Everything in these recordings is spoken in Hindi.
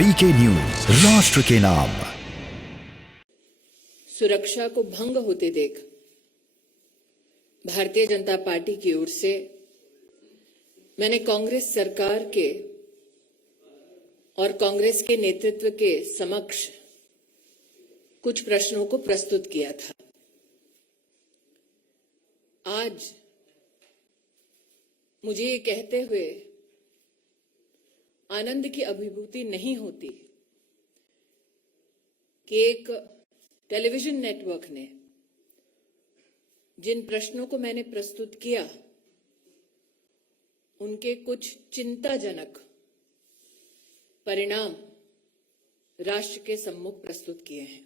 वीके न्यूज, राष्ट्र के नाम। सुरक्षा को भंग होते देख भारतीय जनता पार्टी की ओर से मैंने कांग्रेस सरकार के और कांग्रेस के नेतृत्व के समक्ष कुछ प्रश्नों को प्रस्तुत किया था। आज मुझे ये कहते हुए आनंद की अभिभूति नहीं होती कि एक टेलीविजन नेटवर्क ने जिन प्रश्नों को मैंने प्रस्तुत किया उनके कुछ चिंताजनक परिणाम राष्ट्र के सम्मुख प्रस्तुत किए हैं।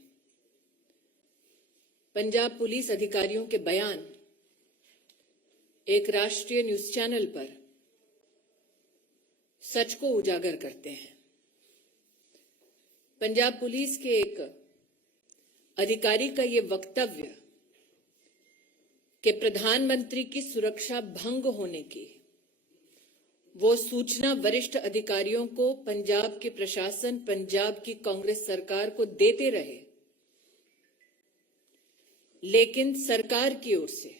पंजाब पुलिस अधिकारियों के बयान एक राष्ट्रीय न्यूज चैनल पर सच को उजागर करते हैं। पंजाब पुलिस के एक अधिकारी का यह वक्तव्य कि प्रधानमंत्री की सुरक्षा भंग होने की वो सूचना वरिष्ठ अधिकारियों को पंजाब के प्रशासन, पंजाब की कांग्रेस सरकार को देते रहे, लेकिन सरकार की ओर से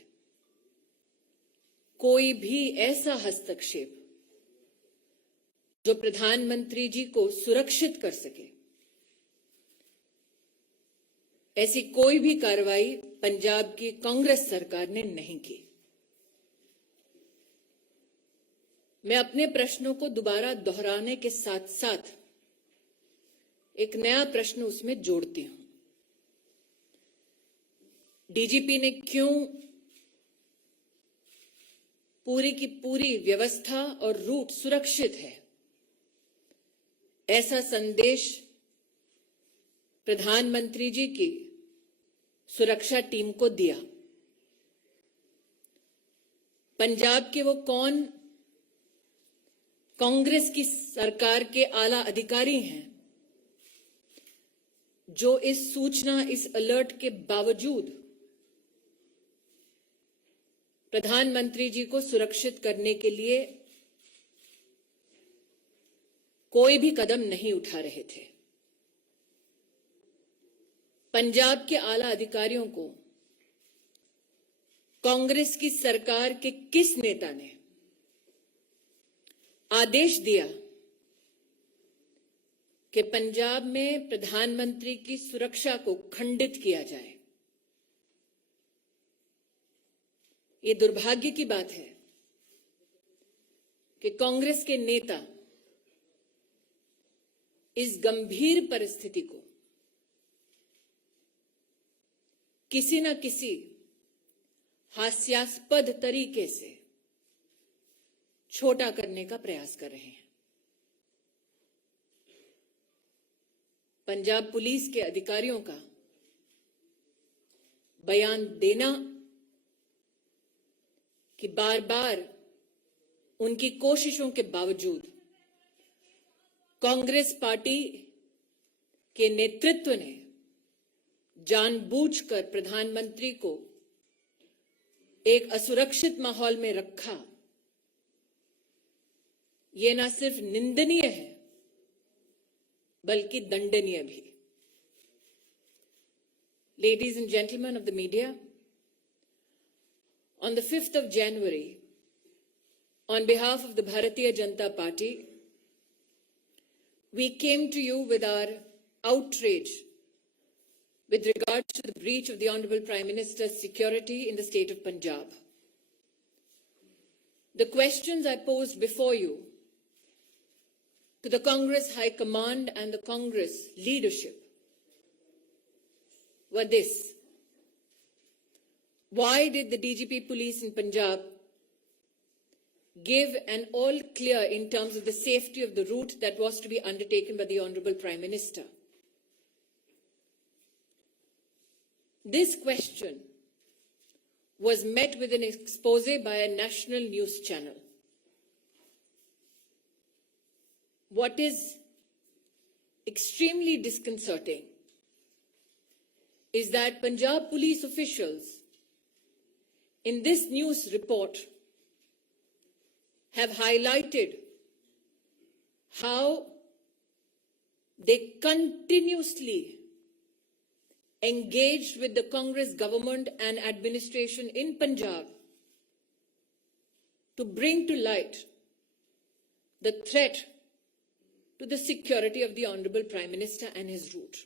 कोई भी ऐसा हस्तक्षेप जो प्रधानमंत्री जी को सुरक्षित कर सके, ऐसी कोई भी कार्रवाई पंजाब की कांग्रेस सरकार ने नहीं की। मैं अपने प्रश्नों को दोबारा दोहराने के साथ साथ एक नया प्रश्न उसमें जोड़ती हूं। डीजीपी ने क्यों पूरी की पूरी व्यवस्था और रूट सुरक्षित है, ऐसा संदेश प्रधानमंत्री जी की सुरक्षा टीम को दिया? पंजाब के वो कौन कांग्रेस की सरकार के आला अधिकारी हैं जो इस सूचना, इस अलर्ट के बावजूद प्रधानमंत्री जी को सुरक्षित करने के लिए कोई भी कदम नहीं उठा रहे थे? पंजाब के आला अधिकारियों को कांग्रेस की सरकार के किस नेता ने आदेश दिया कि पंजाब में प्रधानमंत्री की सुरक्षा को खंडित किया जाए? ये दुर्भाग्य की बात है कि कांग्रेस के नेता इस गंभीर परिस्थिति को किसी न किसी हास्यास्पद तरीके से छोटा करने का प्रयास कर रहे हैं। पंजाब पुलिस के अधिकारियों का बयान देना कि बार बार उनकी कोशिशों के बावजूद कांग्रेस पार्टी के नेतृत्व ने जानबूझकर प्रधानमंत्री को एक असुरक्षित माहौल में रखा, यह न सिर्फ निंदनीय है बल्कि दंडनीय भी। Ladies and gentlemen of the media, on the 5th of January, on behalf of the Bharatiya Janata Party, we came to you with our outrage with regards to the breach of the Honorable Prime Minister's security in the state of Punjab. The questions I posed before you to the Congress High Command and the Congress leadership were this: why did the DGP police in Punjab give an all clear in terms of the safety of the route that was to be undertaken by the Honorable Prime Minister? This question was met with an expose by a national news channel. What is extremely disconcerting is that Punjab police officials in this news report have highlighted how they continuously engaged with the Congress government and administration in Punjab to bring to light the threat to the security of the Honorable Prime Minister and his route.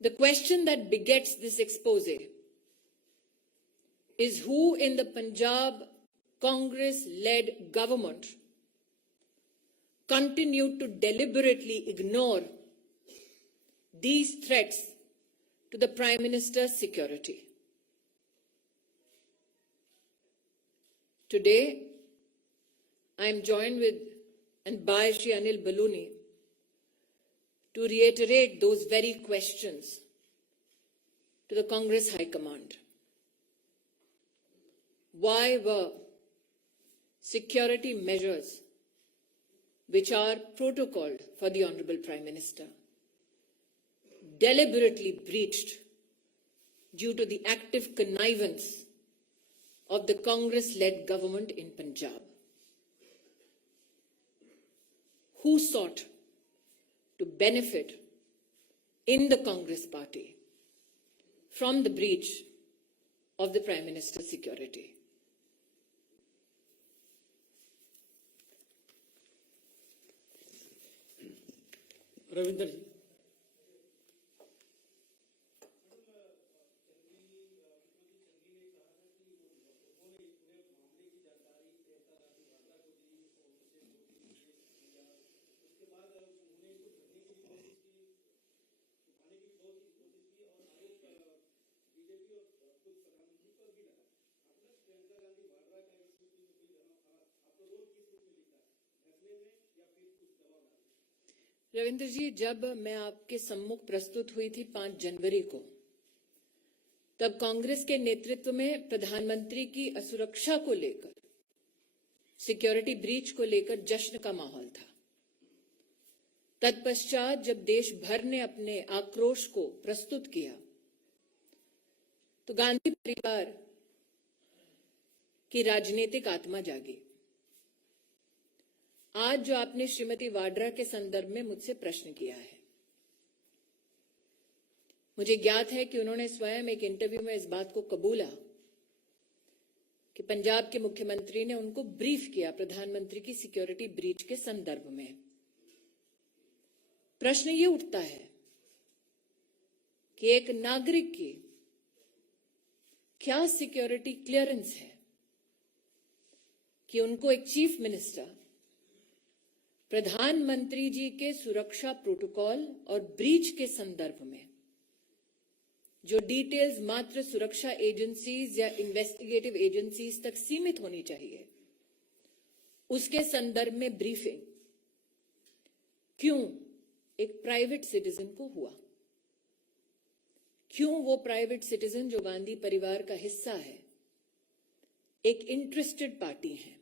The question that begets this expose is who in the Punjab Congress-led government continued to deliberately ignore these threats to the Prime Minister's security. Today, I am joined with and by Shri Anil Baluni to reiterate those very questions to the Congress High Command. Why were security measures which are protocoled for the Honorable Prime Minister deliberately breached due to the active connivance of the Congress-led government in Punjab? Who sought to benefit in the Congress party from the breach of the Prime Minister's security? Ravinder जी रविंद्र जी, जब मैं आपके सम्मुख प्रस्तुत हुई थी 5 जनवरी को, तब कांग्रेस के नेतृत्व में प्रधानमंत्री की असुरक्षा को लेकर, सिक्योरिटी ब्रीच को लेकर जश्न का माहौल था। तत्पश्चात जब देश भर ने अपने आक्रोश को प्रस्तुत किया, तो गांधी परिवार की राजनीतिक आत्मा जागी। आज जो आपने श्रीमती वाड्रा के संदर्भ में मुझसे प्रश्न किया है, मुझे ज्ञात है कि उन्होंने स्वयं एक इंटरव्यू में इस बात को कबूला कि पंजाब के मुख्यमंत्री ने उनको ब्रीफ किया प्रधानमंत्री की सिक्योरिटी ब्रीच के संदर्भ में। प्रश्न ये उठता है कि एक नागरिक की क्या सिक्योरिटी क्लियरेंस है कि उनको एक चीफ मिनिस्टर प्रधानमंत्री जी के सुरक्षा प्रोटोकॉल और ब्रीच के संदर्भ में जो डिटेल्स मात्र सुरक्षा एजेंसीज या इन्वेस्टिगेटिव एजेंसीज तक सीमित होनी चाहिए, उसके संदर्भ में ब्रीफिंग क्यों एक प्राइवेट सिटीजन को हुआ? क्यों वो प्राइवेट सिटीजन जो गांधी परिवार का हिस्सा है, एक इंटरेस्टेड पार्टी है,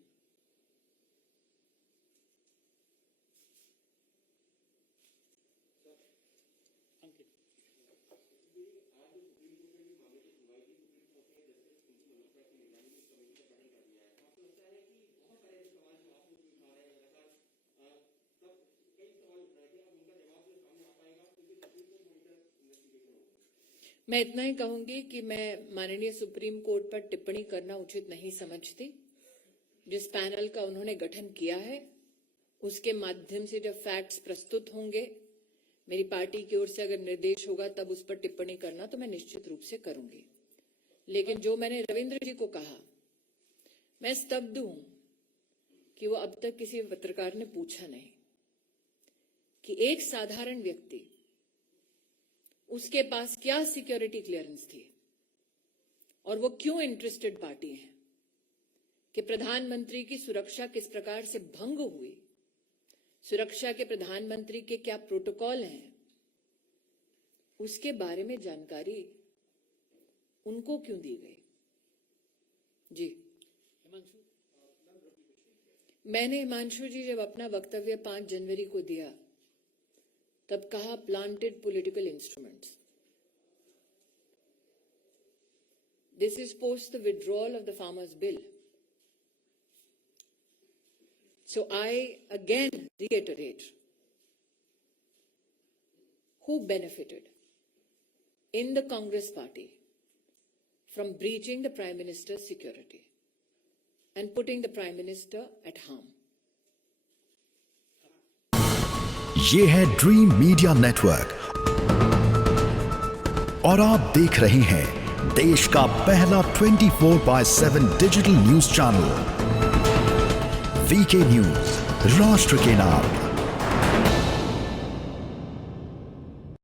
मैं इतना ही कहूंगी कि मैं माननीय सुप्रीम कोर्ट पर टिप्पणी करना उचित नहीं समझती। जिस पैनल का उन्होंने गठन किया है, उसके माध्यम से जब फैक्ट्स प्रस्तुत होंगे, मेरी पार्टी की ओर से अगर निर्देश होगा तब उस पर टिप्पणी करना तो मैं निश्चित रूप से करूंगी। लेकिन जो मैंने रविंद्र जी को कहा, मैं स्तब्ध हूं कि वो अब तक किसी पत्रकार ने पूछा नहीं कि एक साधारण व्यक्ति, उसके पास क्या सिक्योरिटी क्लियरेंस थी और वो क्यों इंटरेस्टेड पार्टी है कि प्रधानमंत्री की सुरक्षा किस प्रकार से भंग हुई, सुरक्षा के प्रधानमंत्री के क्या प्रोटोकॉल हैं, उसके बारे में जानकारी उनको क्यों दी गई? जी, मैंने हिमांशु जी जब अपना वक्तव्य 5 जनवरी को दिया तब कहा planted political instruments. This is post the withdrawal of the farmers bill. So I again reiterate who benefited in the Congress party from breaching the Prime Minister's security and putting the Prime Minister at harm. ये है ड्रीम मीडिया नेटवर्क और आप देख रहे हैं देश का पहला 24/7 digital news channel VK news, राष्ट्र के नाम।